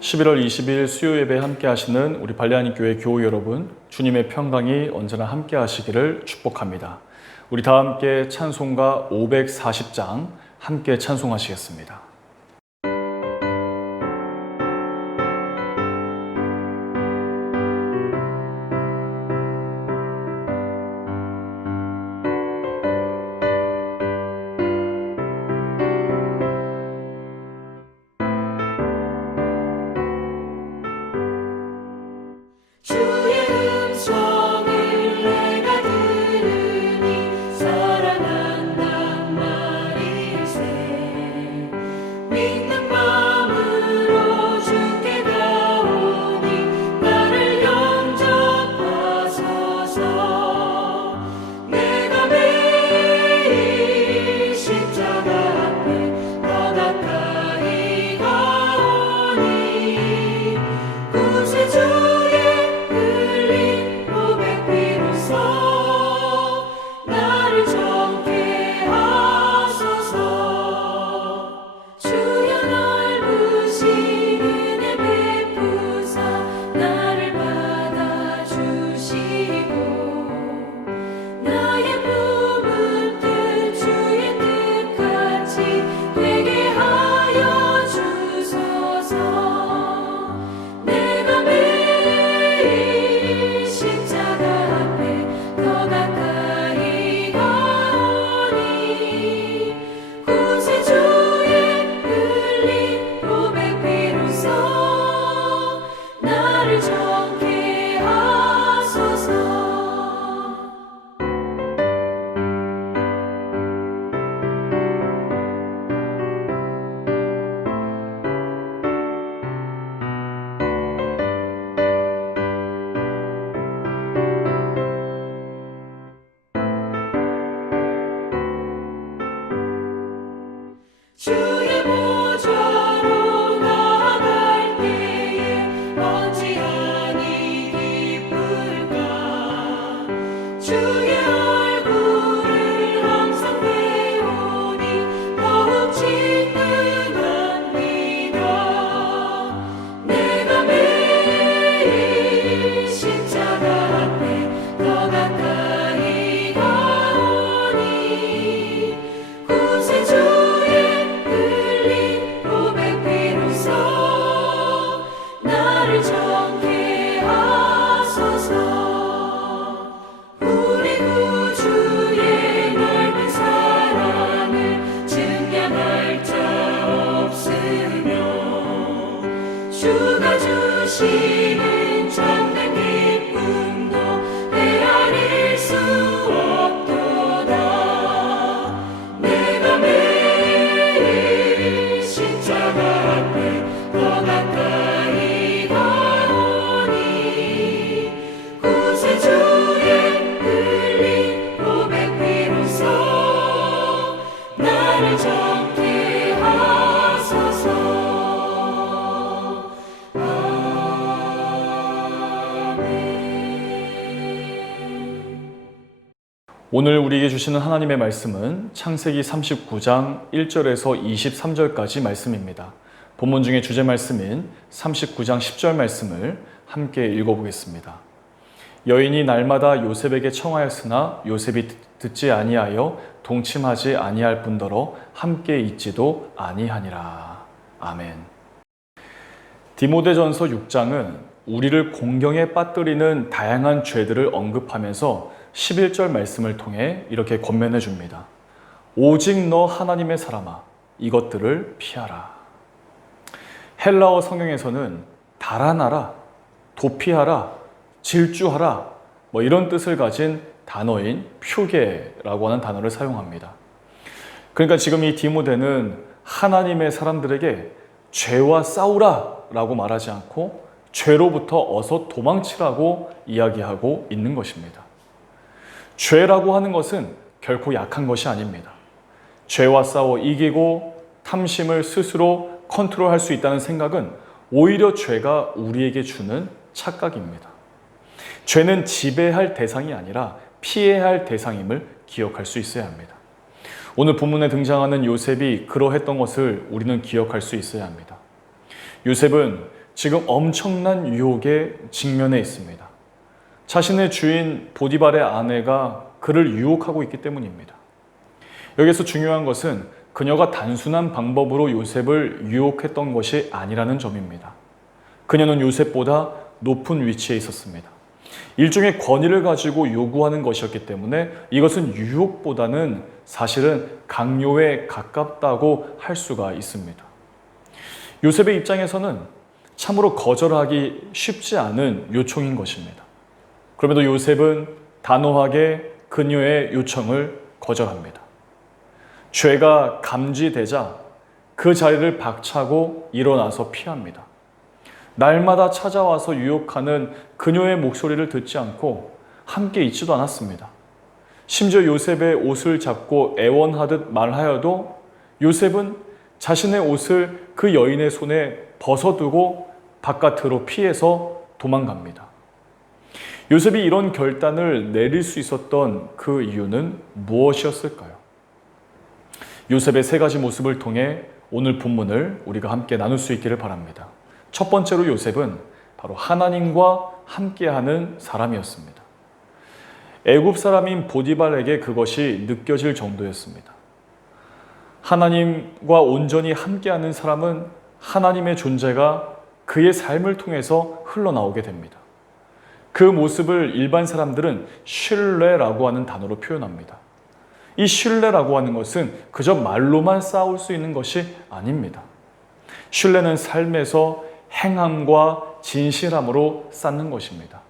11월 20일 수요 예배 함께 하시는 우리 발레하니 교회 교우 여러분, 주님의 평강이 언제나 함께 하시기를 축복합니다. 우리 다 함께 찬송가 540장 함께 찬송하시겠습니다. 주의 보좌로 나아갈 때에 어찌하니 기쁠까. 주의 얼굴을 항상 배우니 더욱 친근합니다. 내가 매일 십자가 앞에 더 가까이 가오니 구세주 나를 정케 하소서. 우리 구주의 넓은 사랑을 증명할 자 없으며 주가 주시는 참된 기쁨도 헤아릴 수 없도다. 내가 매일 십자가 앞에 더 가까이 가오니 구세주의 흘린 고백 비로소 나를 정케 하소서. 아멘. 오늘 우리에게 주시는 하나님의 말씀은 창세기 39장 1절에서 23절까지 말씀입니다. 본문 중에 주제 말씀인 39장 10절 말씀을 함께 읽어보겠습니다. 여인이 날마다 요셉에게 청하였으나 요셉이 듣지 아니하여 동침하지 아니할 뿐더러 함께 있지도 아니하니라. 아멘. 디모데전서 6장은 우리를 공경에 빠뜨리는 다양한 죄들을 언급하면서 11절 말씀을 통해 이렇게 권면해 줍니다. 오직 너 하나님의 사람아, 이것들을 피하라. 헬라어 성경에서는 달아나라, 도피하라, 질주하라 이런 뜻을 가진 단어인 표계라고 하는 단어를 사용합니다. 그러니까 지금 이 디모데는 하나님의 사람들에게 죄와 싸우라 라고 말하지 않고 죄로부터 어서 도망치라고 이야기하고 있는 것입니다. 죄라고 하는 것은 결코 약한 것이 아닙니다. 죄와 싸워 이기고 탐심을 스스로 컨트롤할 수 있다는 생각은 오히려 죄가 우리에게 주는 착각입니다. 죄는 지배할 대상이 아니라 피해야 할 대상임을 기억할 수 있어야 합니다. 오늘 본문에 등장하는 요셉이 그러했던 것을 우리는 기억할 수 있어야 합니다. 요셉은 지금 엄청난 유혹에 직면해 있습니다. 자신의 주인 보디발의 아내가 그를 유혹하고 있기 때문입니다. 여기서 중요한 것은 그녀가 단순한 방법으로 요셉을 유혹했던 것이 아니라는 점입니다. 그녀는 요셉보다 높은 위치에 있었습니다. 일종의 권위를 가지고 요구하는 것이었기 때문에 이것은 유혹보다는 사실은 강요에 가깝다고 할 수가 있습니다. 요셉의 입장에서는 참으로 거절하기 쉽지 않은 요청인 것입니다. 그럼에도 요셉은 단호하게 그녀의 요청을 거절합니다. 죄가 감지되자 그 자리를 박차고 일어나서 피합니다. 날마다 찾아와서 유혹하는 그녀의 목소리를 듣지 않고 함께 있지도 않았습니다. 심지어 요셉의 옷을 잡고 애원하듯 말하여도 요셉은 자신의 옷을 그 여인의 손에 벗어두고 바깥으로 피해서 도망갑니다. 요셉이 이런 결단을 내릴 수 있었던 그 이유는 무엇이었을까요? 요셉의 세 가지 모습을 통해 오늘 본문을 우리가 함께 나눌 수 있기를 바랍니다. 첫 번째로 요셉은 바로 하나님과 함께하는 사람이었습니다. 애굽 사람인 보디발에게 그것이 느껴질 정도였습니다. 하나님과 온전히 함께하는 사람은 하나님의 존재가 그의 삶을 통해서 흘러나오게 됩니다. 그 모습을 일반 사람들은 신뢰라고 하는 단어로 표현합니다. 이 신뢰라고 하는 것은 그저 말로만 쌓을 수 있는 것이 아닙니다. 신뢰는 삶에서 행함과 진실함으로 쌓는 것입니다.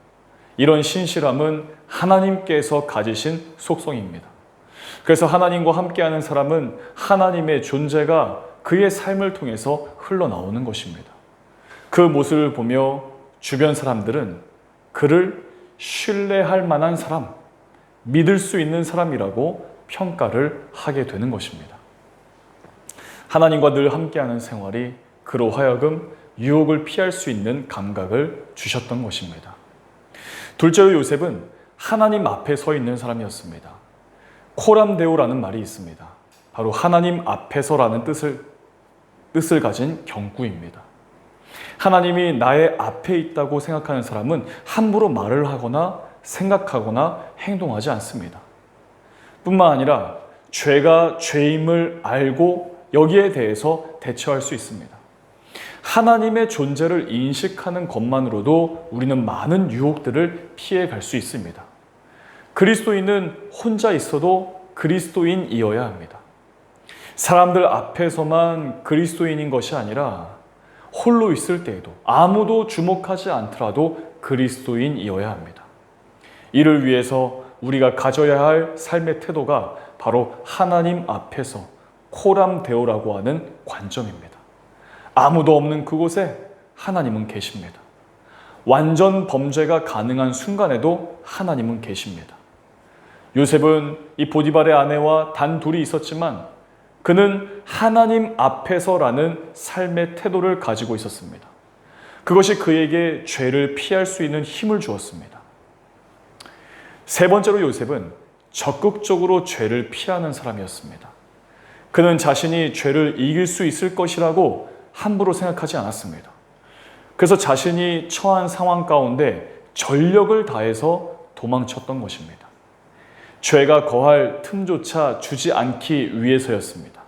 이런 신실함은 하나님께서 가지신 속성입니다. 그래서 하나님과 함께하는 사람은 하나님의 존재가 그의 삶을 통해서 흘러나오는 것입니다. 그 모습을 보며 주변 사람들은 그를 신뢰할 만한 사람, 믿을 수 있는 사람이라고 평가를 하게 되는 것입니다. 하나님과 늘 함께하는 생활이 그로 하여금 유혹을 피할 수 있는 감각을 주셨던 것입니다. 둘째로 요셉은 하나님 앞에 서 있는 사람이었습니다. 코람데오라는 말이 있습니다. 바로 하나님 앞에서라는 뜻을 가진 경구입니다. 하나님이 나의 앞에 있다고 생각하는 사람은 함부로 말을 하거나 생각하거나 행동하지 않습니다. 뿐만 아니라 죄가 죄임을 알고 여기에 대해서 대처할 수 있습니다. 하나님의 존재를 인식하는 것만으로도 우리는 많은 유혹들을 피해 갈 수 있습니다. 그리스도인은 혼자 있어도 그리스도인이어야 합니다. 사람들 앞에서만 그리스도인인 것이 아니라 홀로 있을 때에도 아무도 주목하지 않더라도 그리스도인이어야 합니다. 이를 위해서 우리가 가져야 할 삶의 태도가 바로 하나님 앞에서 코람데오라고 하는 관점입니다. 아무도 없는 그곳에 하나님은 계십니다. 완전 범죄가 가능한 순간에도 하나님은 계십니다. 요셉은 이 보디발의 아내와 단 둘이 있었지만 그는 하나님 앞에서라는 삶의 태도를 가지고 있었습니다. 그것이 그에게 죄를 피할 수 있는 힘을 주었습니다. 세 번째로 요셉은 적극적으로 죄를 피하는 사람이었습니다. 그는 자신이 죄를 이길 수 있을 것이라고 함부로 생각하지 않았습니다. 그래서 자신이 처한 상황 가운데 전력을 다해서 도망쳤던 것입니다. 죄가 거할 틈조차 주지 않기 위해서였습니다.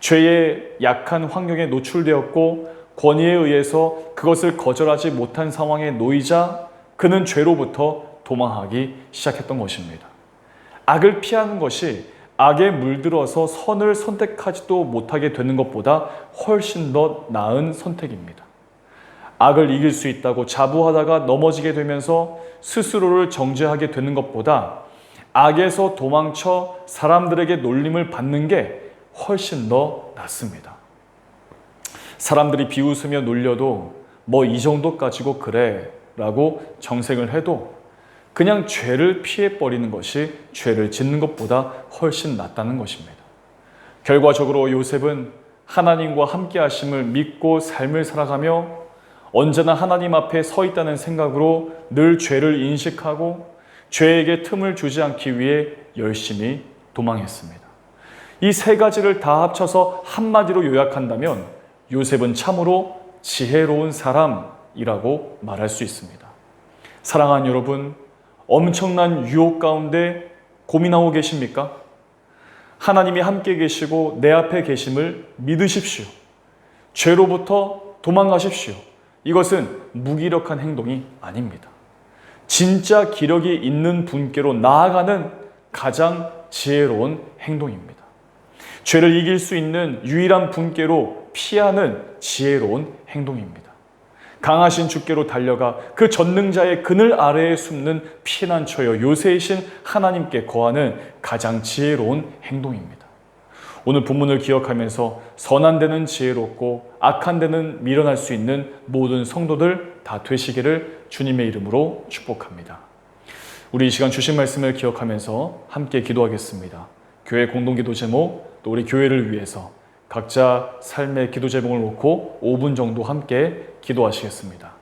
죄의 약한 환경에 노출되었고 권위에 의해서 그것을 거절하지 못한 상황에 놓이자 그는 죄로부터 도망하기 시작했던 것입니다. 악을 피하는 것이 악에 물들어서 선을 선택하지도 못하게 되는 것보다 훨씬 더 나은 선택입니다. 악을 이길 수 있다고 자부하다가 넘어지게 되면서 스스로를 정죄하게 되는 것보다 악에서 도망쳐 사람들에게 놀림을 받는 게 훨씬 더 낫습니다. 사람들이 비웃으며 놀려도 뭐 이 정도 가지고 그래 라고 정색을 해도 그냥 죄를 피해버리는 것이 죄를 짓는 것보다 훨씬 낫다는 것입니다. 결과적으로 요셉은 하나님과 함께 하심을 믿고 삶을 살아가며 언제나 하나님 앞에 서 있다는 생각으로 늘 죄를 인식하고 죄에게 틈을 주지 않기 위해 열심히 도망했습니다. 이 세 가지를 다 합쳐서 한마디로 요약한다면 요셉은 참으로 지혜로운 사람이라고 말할 수 있습니다. 사랑하는 여러분, 엄청난 유혹 가운데 고민하고 계십니까? 하나님이 함께 계시고 내 앞에 계심을 믿으십시오. 죄로부터 도망가십시오. 이것은 무기력한 행동이 아닙니다. 진짜 기력이 있는 분께로 나아가는 가장 지혜로운 행동입니다. 죄를 이길 수 있는 유일한 분께로 피하는 지혜로운 행동입니다. 강하신 주께로 달려가 그 전능자의 그늘 아래에 숨는 피난처여 요새이신 하나님께 거하는 가장 지혜로운 행동입니다. 오늘 본문을 기억하면서 선한 데는 지혜롭고 악한 데는 미련할 수 있는 모든 성도들 다 되시기를 주님의 이름으로 축복합니다. 우리 이 시간 주신 말씀을 기억하면서 함께 기도하겠습니다. 교회 공동기도 제목, 또 우리 교회를 위해서 각자 삶의 기도 제목을 놓고 5분 정도 함께 기도하시겠습니다.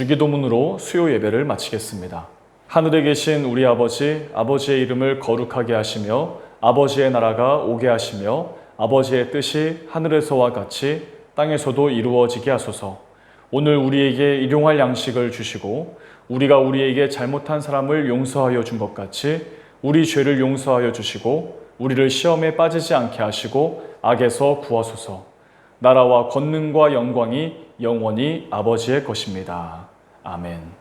주기도문으로 수요 예배를 마치겠습니다. 하늘에 계신 우리 아버지, 아버지의 이름을 거룩하게 하시며 아버지의 나라가 오게 하시며 아버지의 뜻이 하늘에서와 같이 땅에서도 이루어지게 하소서. 오늘 우리에게 일용할 양식을 주시고 우리가 우리에게 잘못한 사람을 용서하여 준 것 같이 우리 죄를 용서하여 주시고 우리를 시험에 빠지지 않게 하시고 악에서 구하소서. 나라와 권능과 영광이 영원히 아버지의 것입니다. 아멘.